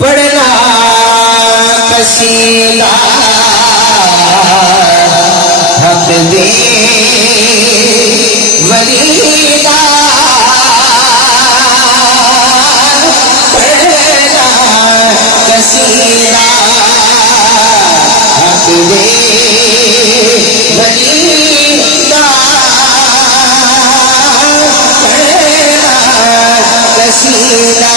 पढ़ना कसीदा हक दे वलीदा पढ़ना कसीदा हक दे वलीदा पढ़ना कसीदा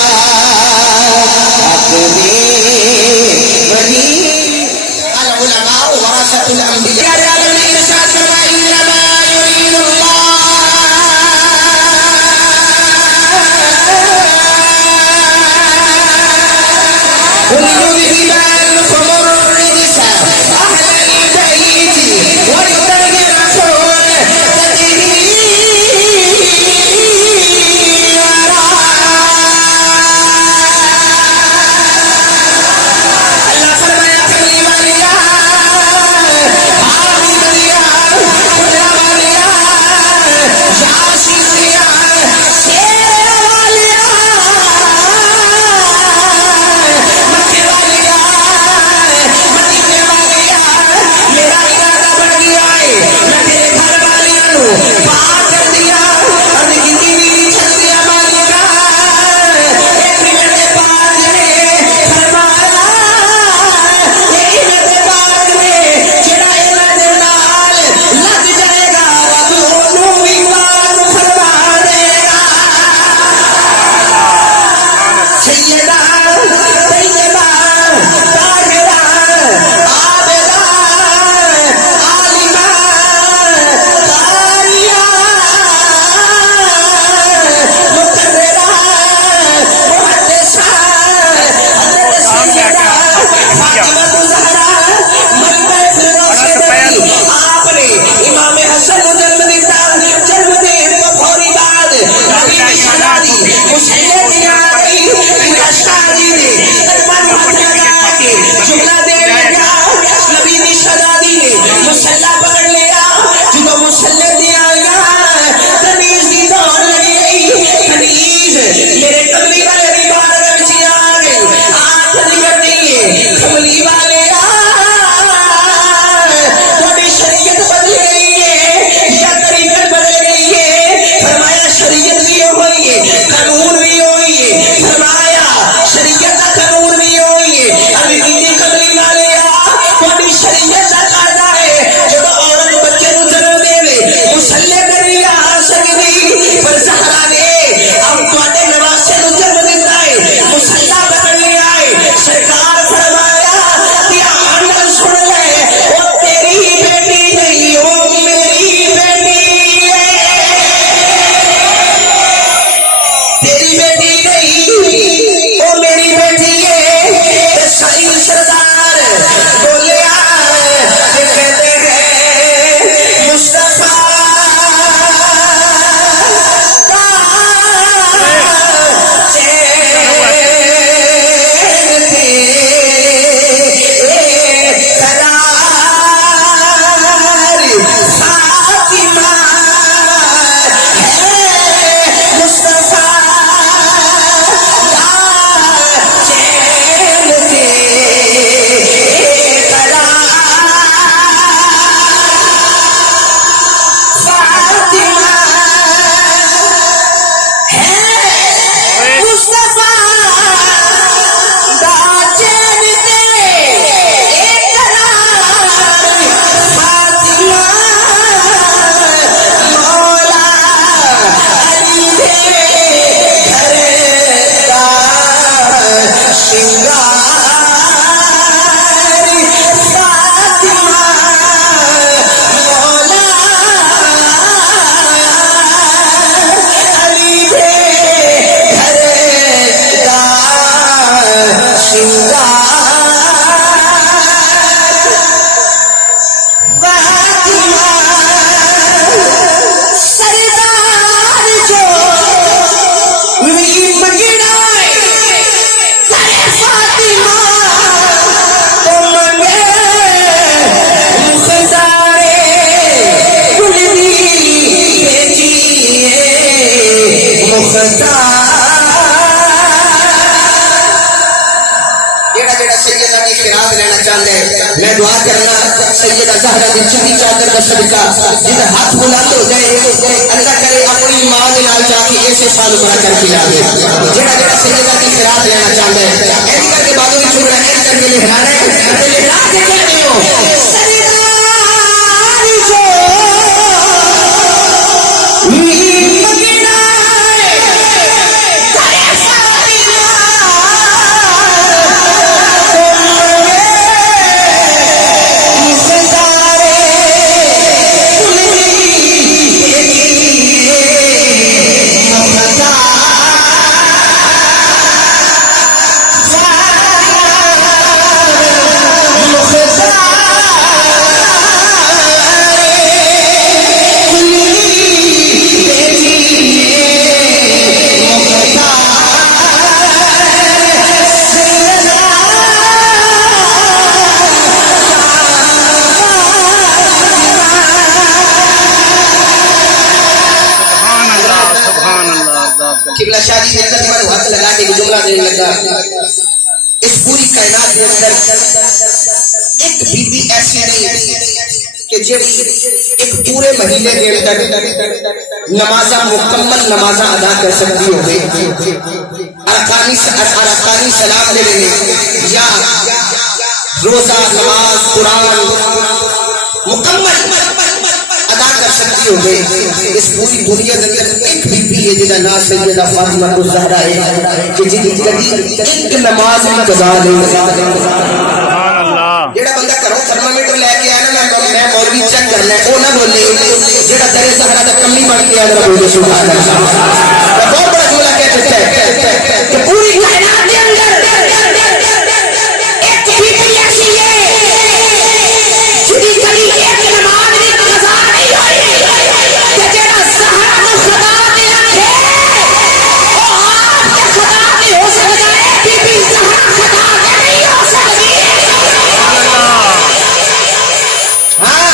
मैं दुआ करना सैयदा ज़हरा दी चिट्टी चादर का सदका जिधर हाथ बुलंद हो जाए अल्लाह करे अपनी मां दे नाल जाके ऐसे साल बड़ा करके आवे जेड़ा जेड़ा सैयदा की खिरात लेना चाहता है ऐसी करके बाजू में छुड़ा ऐसे करके लिखना है ते लिखा के कह दियो किबला शादी के अंदर हमारे हाथ लगा के जुमला देने लगा इस पूरी कायनात के अंदर एक बीबी ऐसी नहीं कि जेड़ी एक पूरे महीने के अंदर नमाज़ा मुकम्मल नमाज़ा अदा कर सकती हो अरकानी सलाम लेने या रोजा नमाज कुरान मुकम्मल अदा कर सकती हो इस पूरी दुनिया के अंदर एक बीबी है जिसका नाम सैयदा फातिमा ज़हरा है कि जिंदगी एक नमाज भी कज़ा नहीं सुभान अल्लाह जेड़ा बंदा घरों थर्मामीटर लेके आया ना मैं मौलवी चेक करना है वो ना बोले जेड़ा दरे ज़हरा दा कमी बन के आया बोले सुभान अल्लाह बहुत बड़ा जुमला कह सकता है कि पूरी कायनात के अंदर एक बीबी ऐसी है जिसकी कभी एक नमाज भी कज़ा नहीं हुई कि जेड़ा ज़हरा को खुदा ने रखे वो आपके खुदा नहीं हो सकता है बीबी ज़हरा खुदा नहीं हो सकती हाँ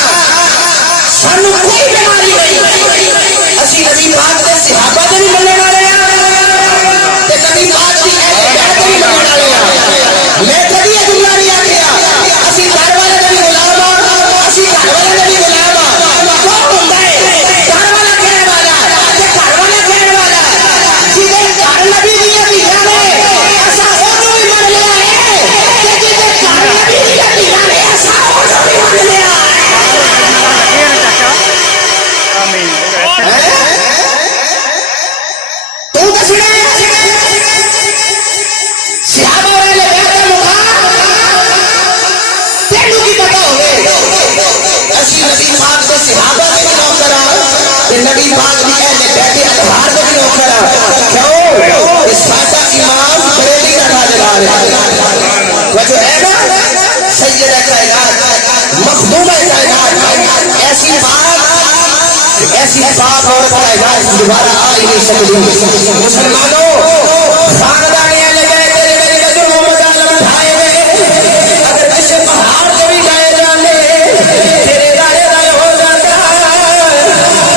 सानू कोई बीमारी नहीं असी नबी पाक दे सहाबा दे भी मिलने वाले हैं ते नबी पाक दी ऐसी बात भी मिलने वाले हैं मैं कभी ये जुमला नहीं आखिया असी घर वाले दे भी गुलाम असी घर वाले दे भी गुलाम कौन होता है घर वाला कहने वाला ते घर वाला कहने वाला जिदे घर नबी दी धीयां ने ऐसा ओनू भी मान लिया है कि जिदे घर नबी दी धीयां ने ऐसा ओनू भी मान लिया है आमीन तू दसने सहाबा वाले बैठे मुखा तेनू की पता होवे असली नबी पाक दे सहाबा दे भी नौकर ते नबी पाक दी अहले बैठे अतहार दे भी नौकर क्यों इस सादा इमाम बरेली का राजदार है वजह है ना सैयदा कायनात मखदूम कायनात ऐसी बात और कायनात दोबारा आ ही नहीं सकती मुसलमानों खानदानी अहले बैत मेरे नजर मोहम्मद आलम ढाए में अगर किसी पहाड़ पे भी जाए जाने तेरे दाए दाए हो जाता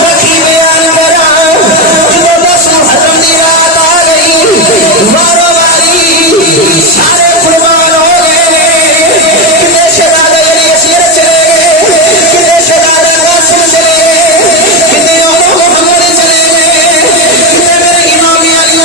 वही बयान करा जो 10 मुहर्रम की रात आ गई मारो वारी सारे कुर्बान हो गए कितने शहदादे अली असगर चले गए कितने शहदादे कासिम चले गए कितने मोहम्मद चले गए कितने मेरे इमाम अली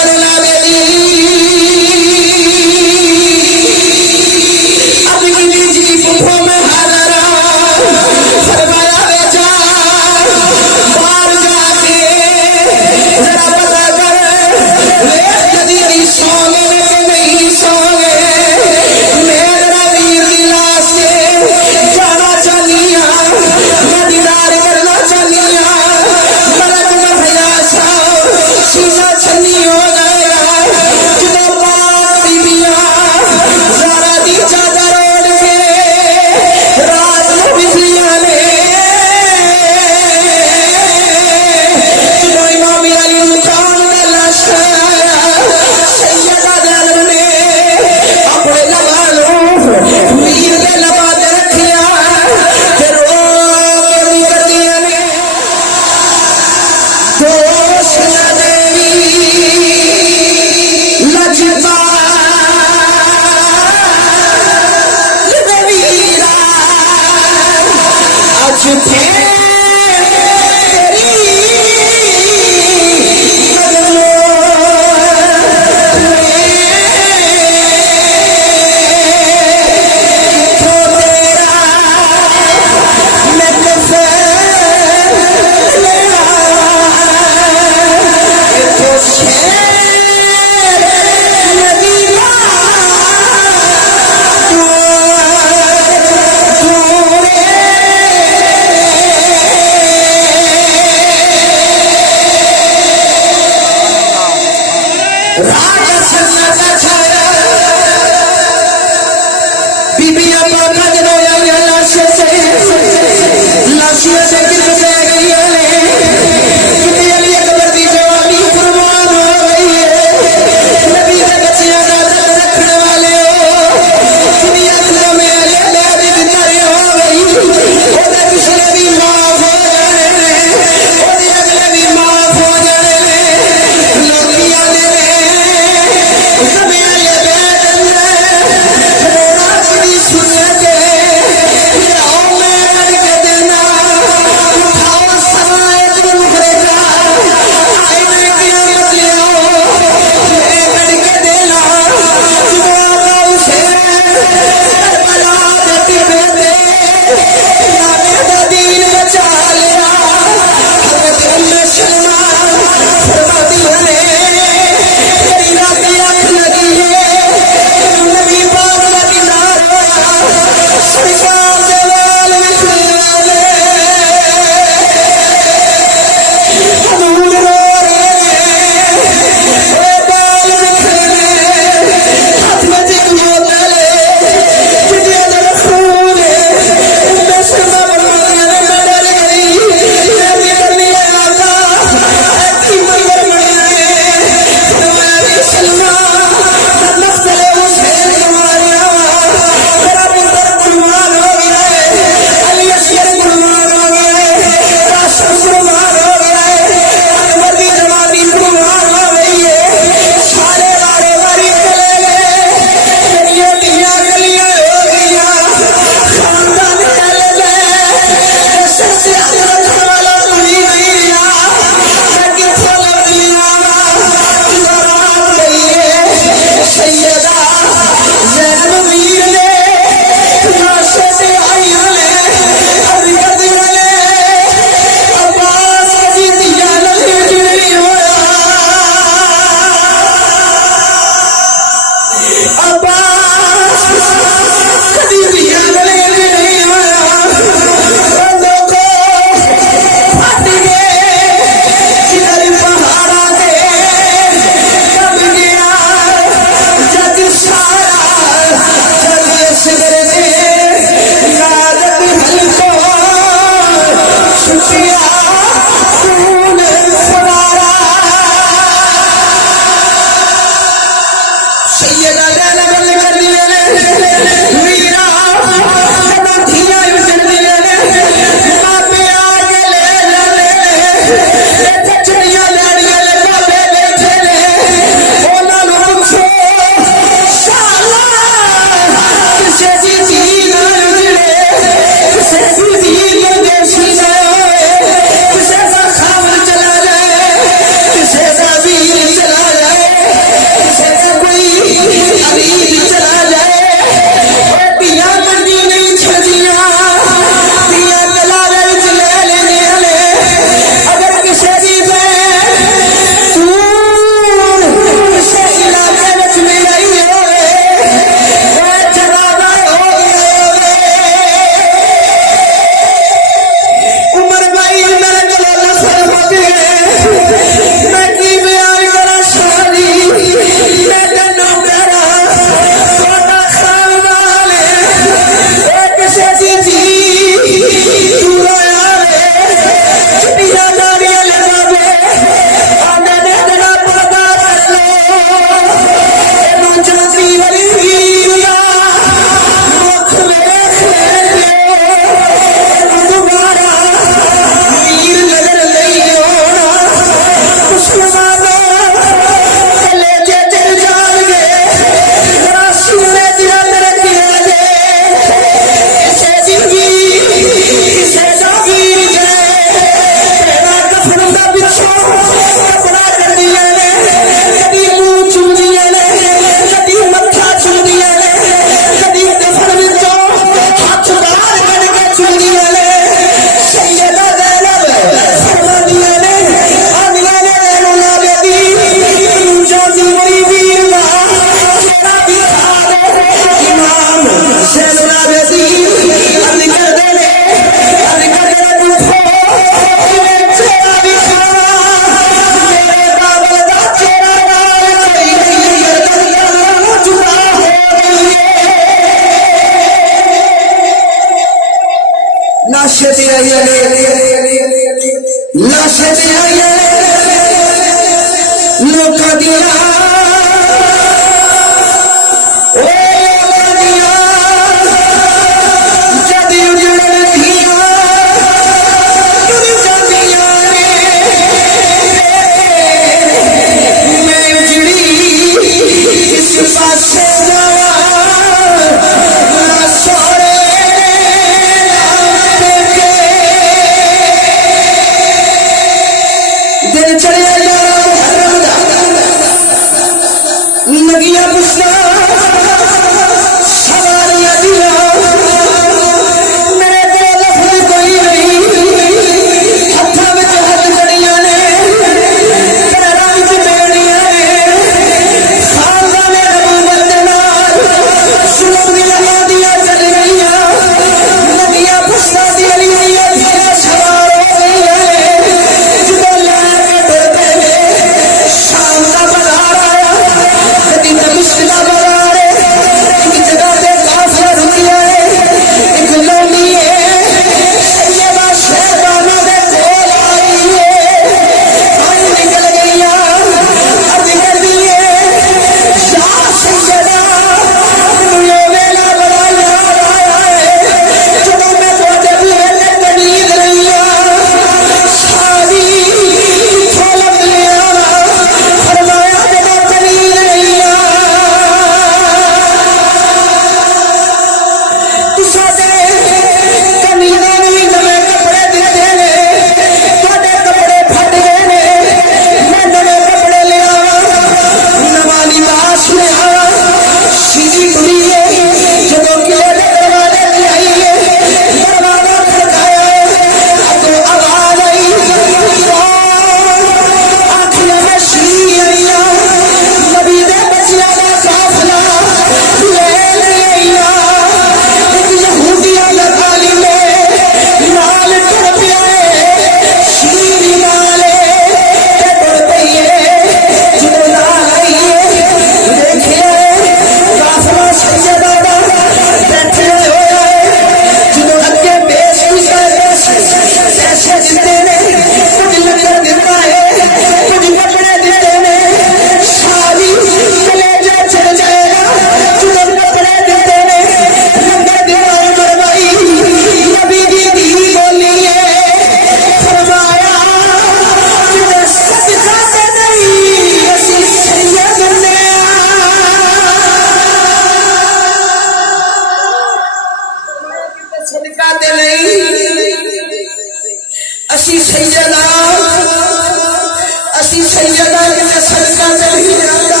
असी सैयदा के सदका नहीं जाता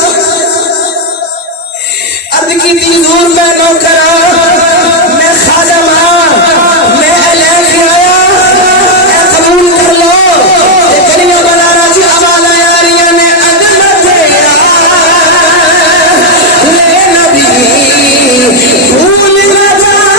अर्द की हुजूर मैं नौकरा मैं खादमा मैं ऐलान किया कबूल कर लो कलिमा बनाना जी आवाज़ आ रही है मैं अदमत ले नबी भूल न जाना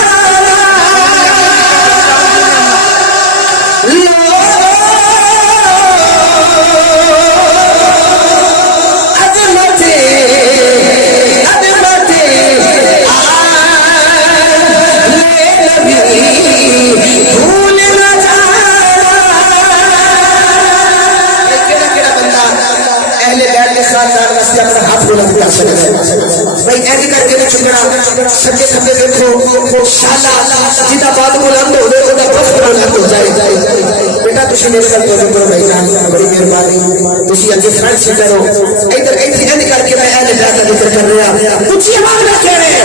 भाई ऐसी करके नहीं छुपना सच्चे सच्चे देखो शाला जिदा बात बुलंद हो गए ओदा बस बुलंद हो जाए बेटा तुसी मेरे साथ तो करो भाई जान बड़ी मेहरबानी तुसी अज फ्रेंड से करो इधर ऐसी ऐसी करके मैं ऐसे बात का जिक्र कर रहा ऊंची आवाज में कह रहे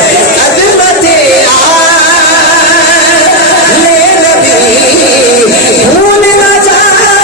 अदमते ले नबी भूल न जाना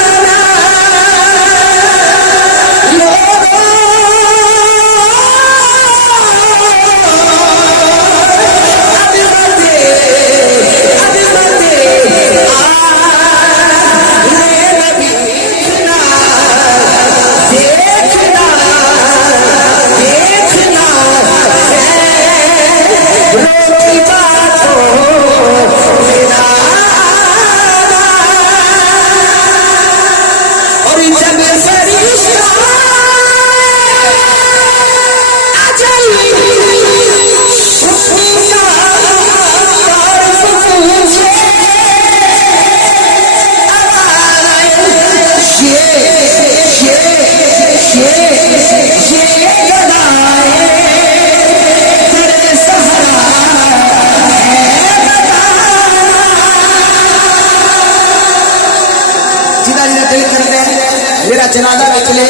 मेरा जनाजा निकले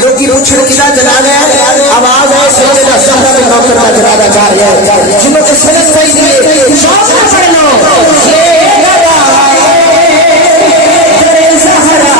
लोग पूछो किसा जनाजा है आवाज है सैयदा ज़हरा बिन नौकर का जनाजा जा रहा है जिन्हों को सनद सही दिए शौक से पढ़ लो ये लगाए तेरे ज़हरा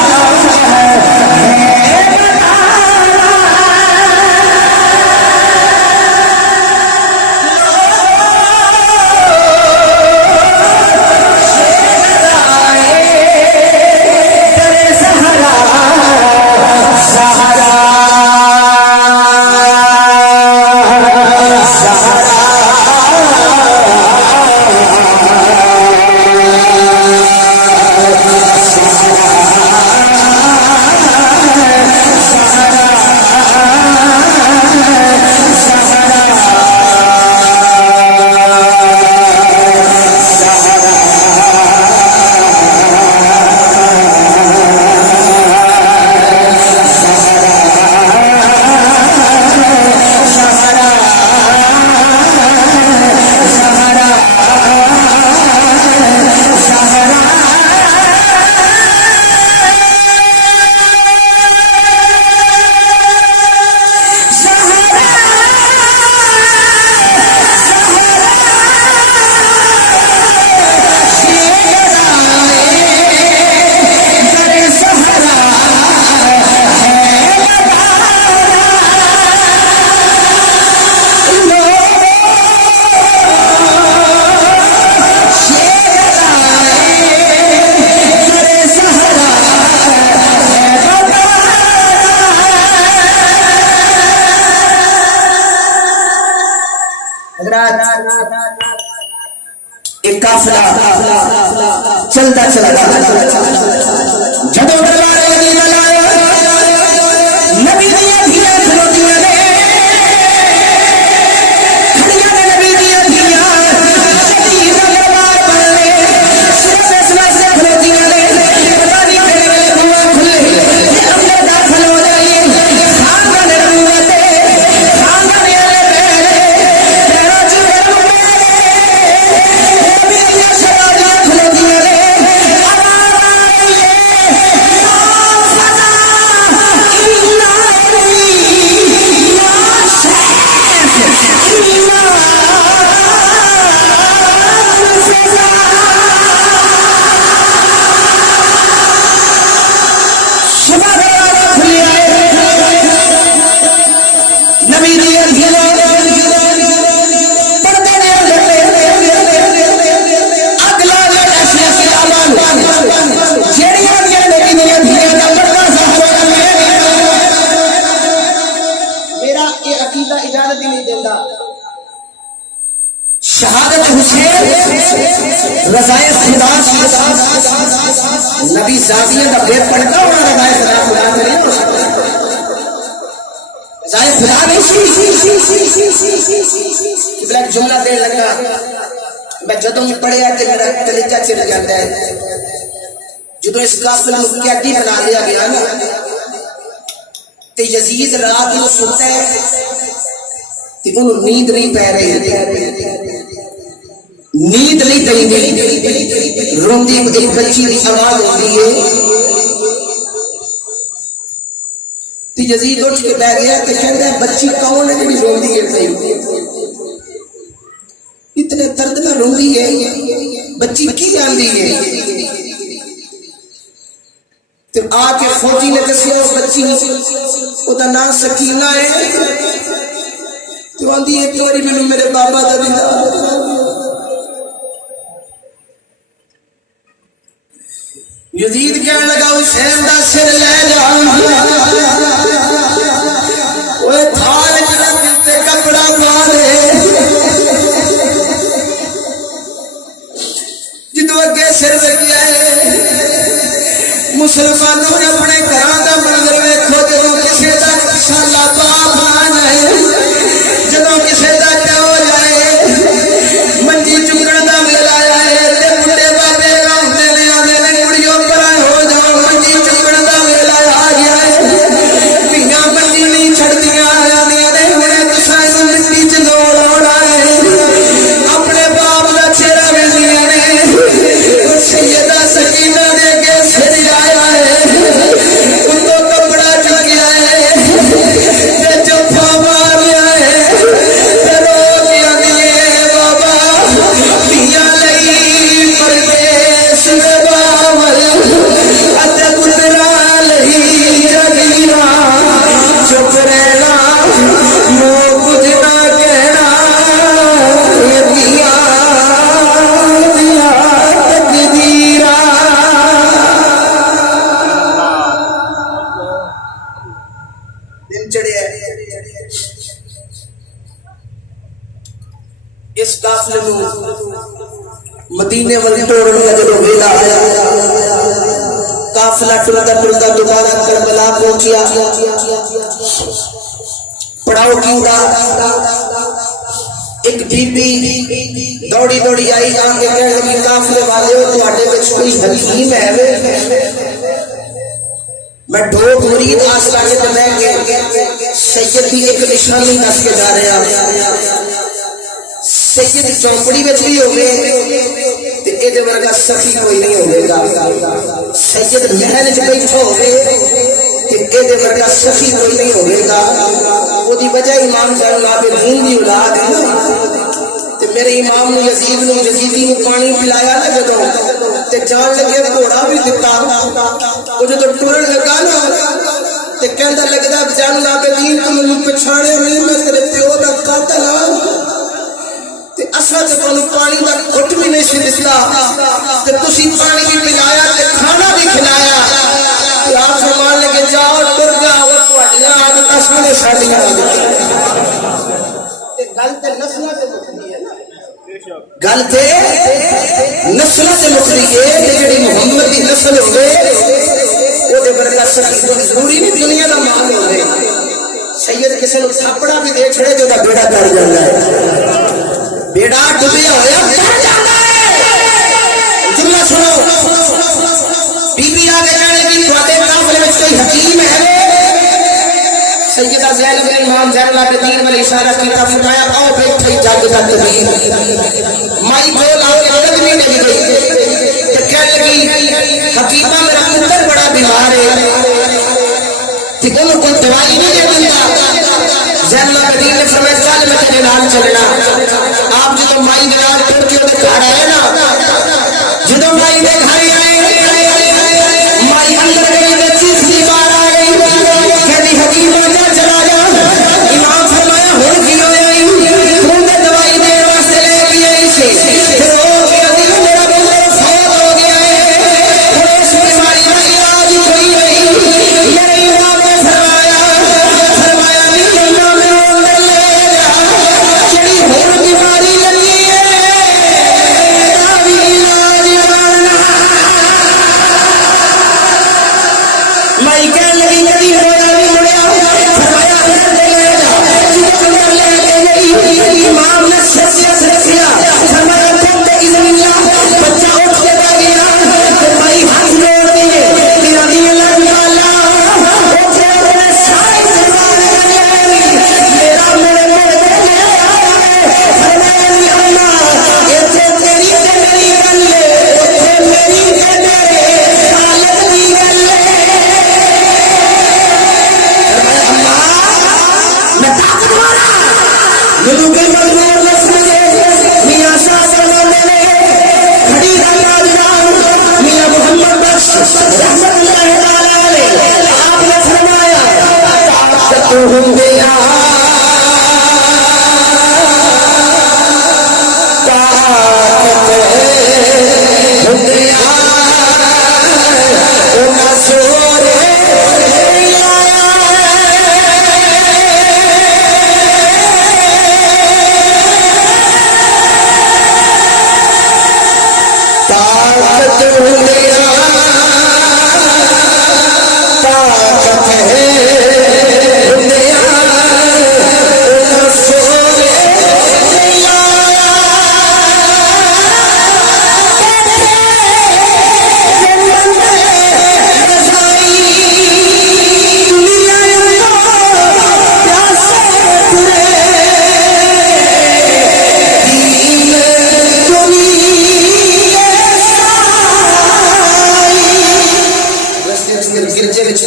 एक काफिला चलता चला जदों दरबार मदीना लाया नबी दिया धिया खलोतियां ने खड़ियां ने नबी दिया धिया शदीद दरबार पड़ने सिर से खलोतियां ने पता नहीं मेरे वेले बुआ खुले ये अंदर दाखिल हो जाइए खानदान नबूवत खानदान अहले बैत तेरा जीवन में नबी दिया शरादियां खलोतियां ने नबी जाविया का बेपड़ता होना रवायत खुदा खुदा नहीं हो सकता जाए खुदा नहीं ब्लैक जुमला देने लगा मैं जदों पढ़िया तो मेरा कलेजा चिर जाता है जो इस काफिले को कैदी बना लिया गया ना ते यजीद रात को सोता है ते उन्हें नींद नहीं पै रही नींद नहीं पई रोंदी एक बच्ची की आवाज होती है ते यजीद उठ के बैठ गया ते कहता है बच्ची कौन है जी रोंदी है इतने दर्द में रोंदी है बच्ची की आंदी है तो आके फौजी ने दसिया बच्ची ओदा नाम सकीना है तो आंदी एक बारी मैंने मेरे बाबा का दिला यजीद कहने लगा हुसैन का सिर ले जा ओए थाल ते कपड़ा पा दे जिदों अगे सिर लगिया है मुसलमानों ने अपने घर का मंदिर वेखो जो किसी का शाला बाप जाए जो किसी का प्यो जाए मंजी चुकन का मेला आए बुढ़े बाबे आते ने आते ने कुड़ियों पर हो जाओ मंजी चुकन का मेला आ गया है पिया मंजी नहीं छड़दियां आदियां ने मेरे तुसां मिट्टी च दौड़ाउणा है अपने बाप का चेहरा वेखदियां ने सैयदा सकीना दे के सिर आया है उनको कपड़ा चुकिया है जफा मार लिया है रो दिया बाबा पिया लई परदेस बावल अत पुत्रा लई जगीरा चुप रहना नो कुछ ना कहना दिया दिया तकदीरा दिन चढ़िया इस काफिले में मदीने वाले तोड़ने का जो वेला आया काफिला टुरदा टुरदा दोबारा करबला पहुंचा पड़ाव कींदा एक बीबी दौड़ी दौड़ी आई आके कहने लगी काफिले वाले तुम्हारे विच कोई हकीम है वे मैं ढोक मुरीद आसरा के मैं सैयद की एक निशानी दस के जा रहा सैयद चौपड़ी में भी होवे ते एदे वर्गा सफी कोई नहीं होवेगा सैयद महल च बैठो होवे ते एदे वर्गा सफी कोई नहीं होवेगा ओदी वजह इमाम ज़ैनुल आबिदीन दी औलाद है ते मेरे इमाम ने यजीदी ने पानी पिलाया ना जदों ते जान लगे घोड़ा भी दिता वो जो टुरन लगा ना ते कहंदा लगदा ज़ैनुल आबिदीन तू मैनू पछाणिया नहीं मैं तेरे प्यो दा कातल हां ते असा ते तुहानू पानी दा घुट भी नहीं सी दिता ते तुसी पानी भी पिलाया ते खाना भी खिलाया ते आप फरमान लगे जाओ टुर जाओ तुहाडियां आदतां सारे साडियां ते गल ते नस्लां ते मुकदी है गल ते नस्लां ते मुकदी है जेड़ी मुहम्मद दी नस्ल होवे ओदे वर्गा सही जरूरी नहीं दुनिया दा माल होवे सैयद किसी को थापड़ा भी दे छड़े जो बेड़ा कर जाता है बेड़ा डुबिया होया कर जाता है जुमला सुनो बीबी आगे जाने की ਤੁਹਾਡੇ काफिले में कोई हकीम है सैयदा ज़ैनब ने इमाम ज़ैनुल आबिदीन वाले इशारा किया फरमाया आओ बैठे जग दा कबीर माई बोल आके कदमी लगी गई ते कहने लगी हकीमा मेरा पुत्र बड़ा बीमार है ते कोई दवाई नहीं दे दिंदा ज़ैनुल आबिदीन ने फरमाया चल मैं तेरे नाल चलना आप जो माई दे नाल टुर के घर आए ना जो माई दे घर आए माई अंदर गई ते चीखती बाहर आ गई कहती हकीमा जा चला जा इमाम फरमाया हुण की होया तू ते दवाई देने वास्ते लेके आई सी फिर वो कहती मेरा बंदा फौत हो गया है हुण इस बीमारी का इलाज कोई नहीं मेरे इमाम ने फरमाया नहीं इमाम ने अंदर ले जा जेड़ी हुण बीमारी लगी है फरमाई कह लगी कभी होया नहीं मुड़िया फरमाया इमाम ने शख्सियत रखिया फरमाया बच्चा उठ के बैठ गया फरमाई हाथ जोड़ दिए मेरा दिल वाला उठे अपने सारे मेरा मेरे मेरे फरमाया अम्मा ये तेरी से मेरी गल है मेरी से मेरे हालत की गल है अम्मा मैं ताकत वाला मेनू कोई मजबूर न समझे मियां साहब फरमाते ने खड़ी राज मियां मोहम्मद बख्श रहमतुल्लाह तआला अलैह आपने फरमाया ताकत होंगे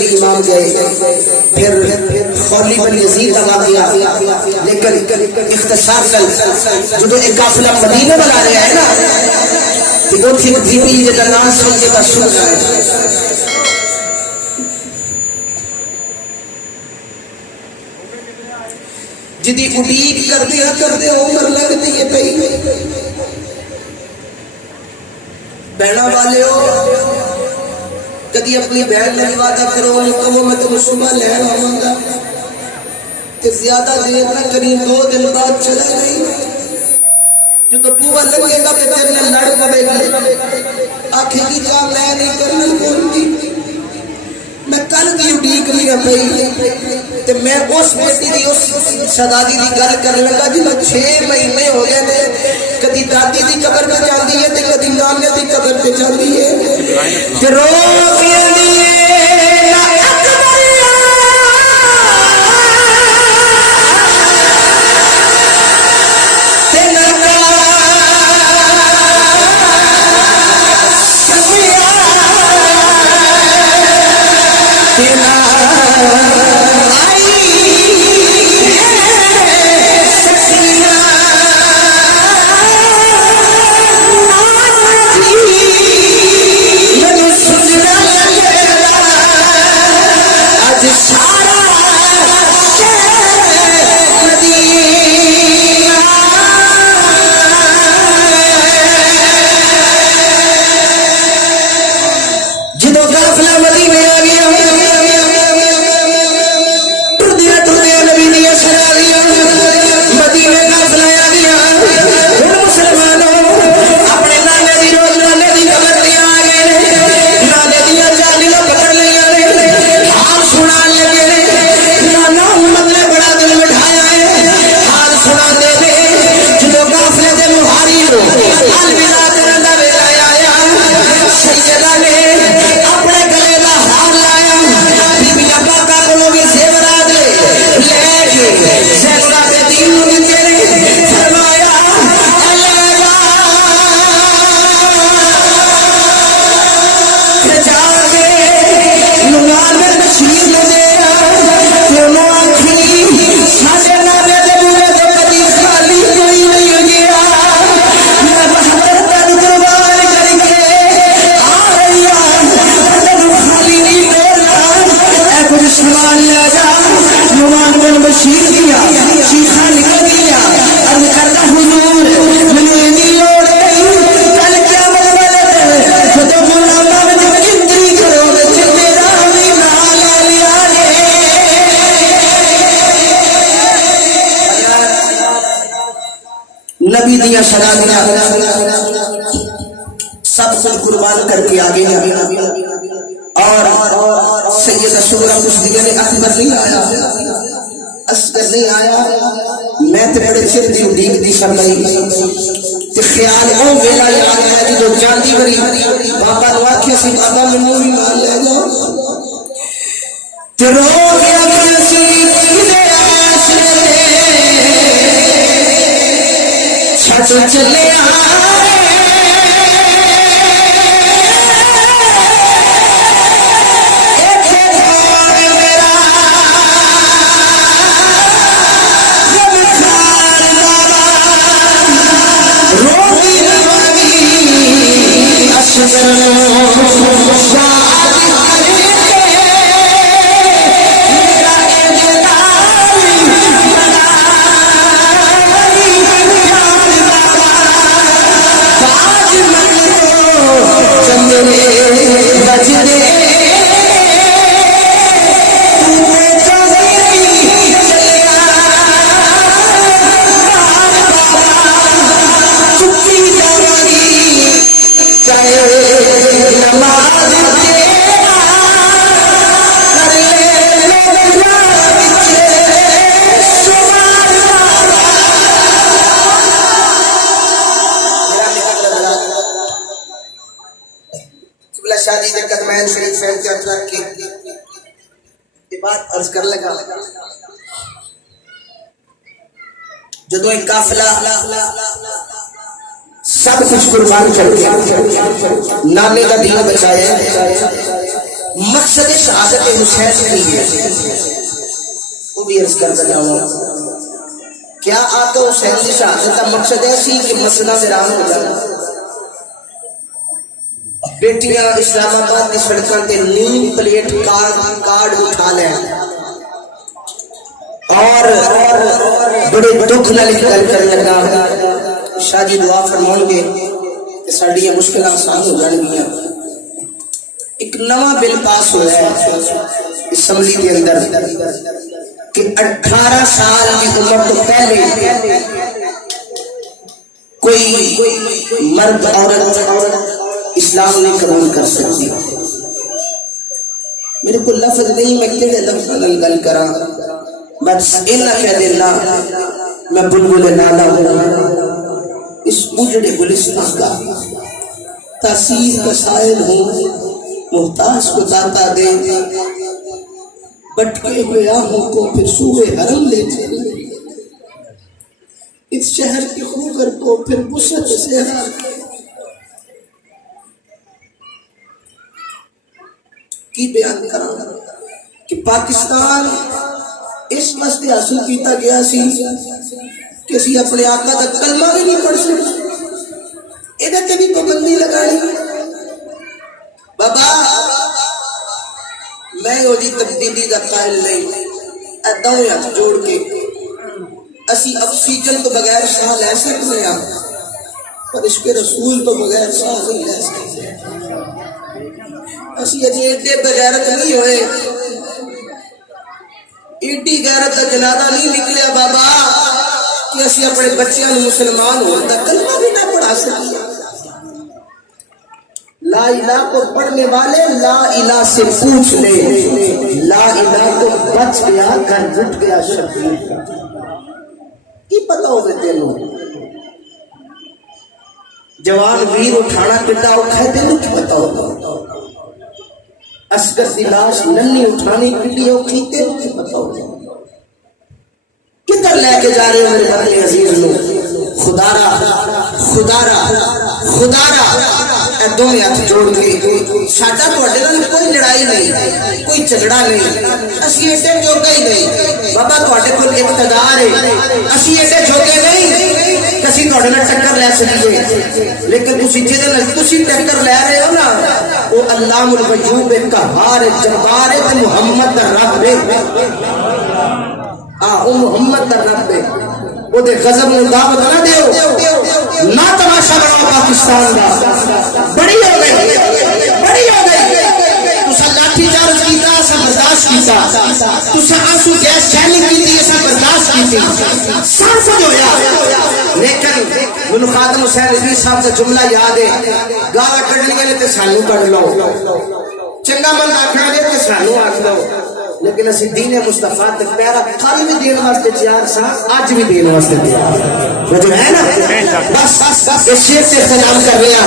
इमाम गए फिर खौली बन यजीद का वाकया लेकिन इख्तिसार कल जो एक काफिला मदीने में आ रहा है ना कि वो थी बीबी जेदा नाम सुन के बस सुन रहा है जिदी उड़ीक करते उम्र लगती है पई बहना वाले हो कभी अपनी बहन ने वादा करो कहो मैं तुम सुबह लैन आऊंगा तो ज्यादा देर न करी 2 दिन बाद चला गई जो तो बुआ लगेगा तो तेरे ने लड़ पड़ेगी आखिरी जा मैं नहीं करना बोलती मैं कल की उड़ीक नहीं पई ते मैं उस बेटी की उस शहजादी की गल कर लगा जिन्हें 6 महीने हो गए ने कभी दादी की कबर पे जाती है तो कभी नाने की कबर पे जाती है ते रो नबी दिया शराबियां सब कुछ कुर्बान करके आगे और सैयद सूरा कुछ दिया ने अकबर नहीं आया, असगर नहीं आया, मैं ते बड़े चिर दी उड़ीक दी शर्माई ते ख्याल ओ वेला याद है जो चांदी बरी बाबा नु आखिया सी बाबा मैनू भी मान ले जाओ ते रो गया सी दे आसरे छट चले शादी के कदमैन शरीफ फैल के रख के ये बात अर्ज कर लगा जदों एक काफिला सब कुछ कुर्बान कर दिया नाने का दीन बचाया मकसद शहादत हुसैन नहीं है वो भी अर्ज कर जाऊंगा क्या आका हुसैन की शहादत का मकसद ऐसी कि मसला विराम हो जाए बेटियां इस्लामाबाद की सड़कों से नीम प्लेट कार्ड उठा लें और बड़े दुख नाल गल कर लगा शादी दुआ फरमाओगे कि साड़ी मुश्किल आसान हो जाएगी। एक नवा बिल पास हुआ है असम्बली के अंदर कि 18 साल की उम्र तो पहले कोई मर्द औरत इस्लाम नहीं कबूल कर सकती। मेरे को लफ्ज नहीं मैं केड़े लफ्ज नाल गल करा बस इन्ना कह देना मैं बुलबुल नाला हूं इस उजड़े गुलिस्तान का तासीर का शायर हूं मुहताज को दाता दे भटके हुए आहों को फिर सूए हरम ले चले इस शहर के खूगर को फिर वुसअत से की बयान करा कि पाकिस्तान इस वास्ते हासिल किया गया सी कि असी अपने आका का कलमा भी नहीं पढ़ सकते इहदे ते भी पाबंदी लगाई बाबा मैं ओदी तब्दीली का कायल नहीं दोवें हाथ जोड़ के असी ऑक्सीजन तो बगैर साह ले सकते हैं पर इसके रसूल तो बगैर साह नहीं ले सकते। असी अजे एडे बगैरत नहीं होए एडी गैरत का जनादा नहीं निकलिया बाबा कि असी अपने बच्चों को मुसलमान होने का कलमा भी ना पढ़ा सके। ला इलाह को पढ़ने वाले ला इलाह से पूछ ले ला इलाह को बच गया घर जुट गया शब्द की पता हो तेनों जवान वीर उठाना कितना औखा है तेनों की पता होगा असगर की लाश नन्ही उठानी कितनी औखी तेनों की पता होगा किधर लेके जा रहे हो मेरे अपने अजीज लोग खुदारा खुदारा खुदारा दोवें हाथ जोड़ के साडा तुहाडे नाल कोई लड़ाई नहीं कोई झगड़ा नहीं असी एडे जोगे ही नहीं बाबा तुहाडे कोल इख्तियार है असी एडे जोगे नहीं कि असी तुहाडे नाल टक्कर ले सकीए लेकिन तुसी जिहदे नाल तुसी टक्कर ले रहे हो ना वो अल्लाहुल वजूब है कहहार है जब्बार है ते मुहम्मद दा रब है ओ मुहम्मद दा रब है ओदे गजब नु दावत ना दियो ना तमाशा बनाओ पाकिस्तान दा बड़ी हो गई तुसा लाठी चार्ज कीता सब बर्दाश्त कीता तुसा आंसू गैस शैलिंग कीती सब बर्दाश्त कीती सब कुछ होया लेकिन मैनू खादम हुसैन रज़वी साहब का जुमला याद है गाला कढनियां ने ते सानू कढ लो चंगा मंद आखना दे ते सानू आख दो, लेकिन असि दीने मुस्तफा ते प्यारा कल भी देने वास्ते तैयार सा, आज भी देने वास्ते तैयार जो है ना। बस इस शेर से सलाम कर रहे हैं।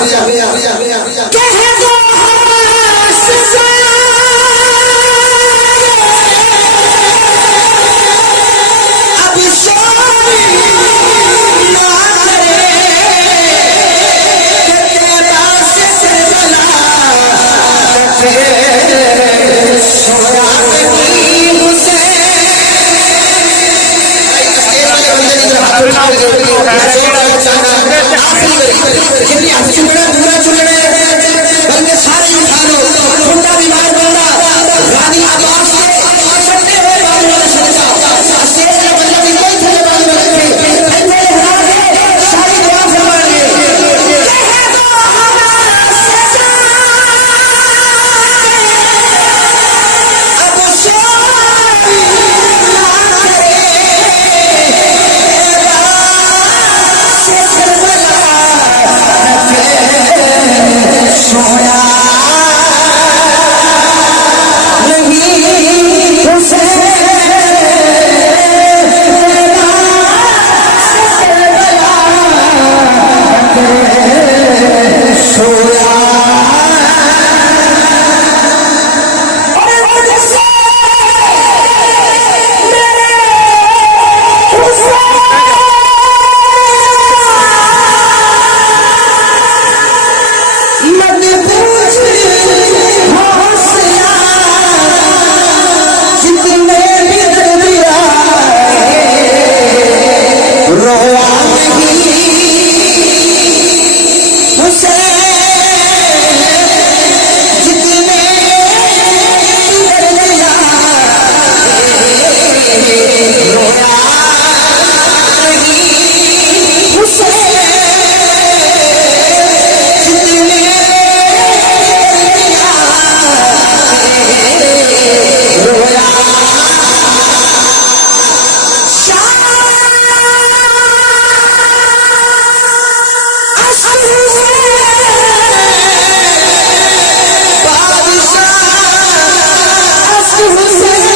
Hussein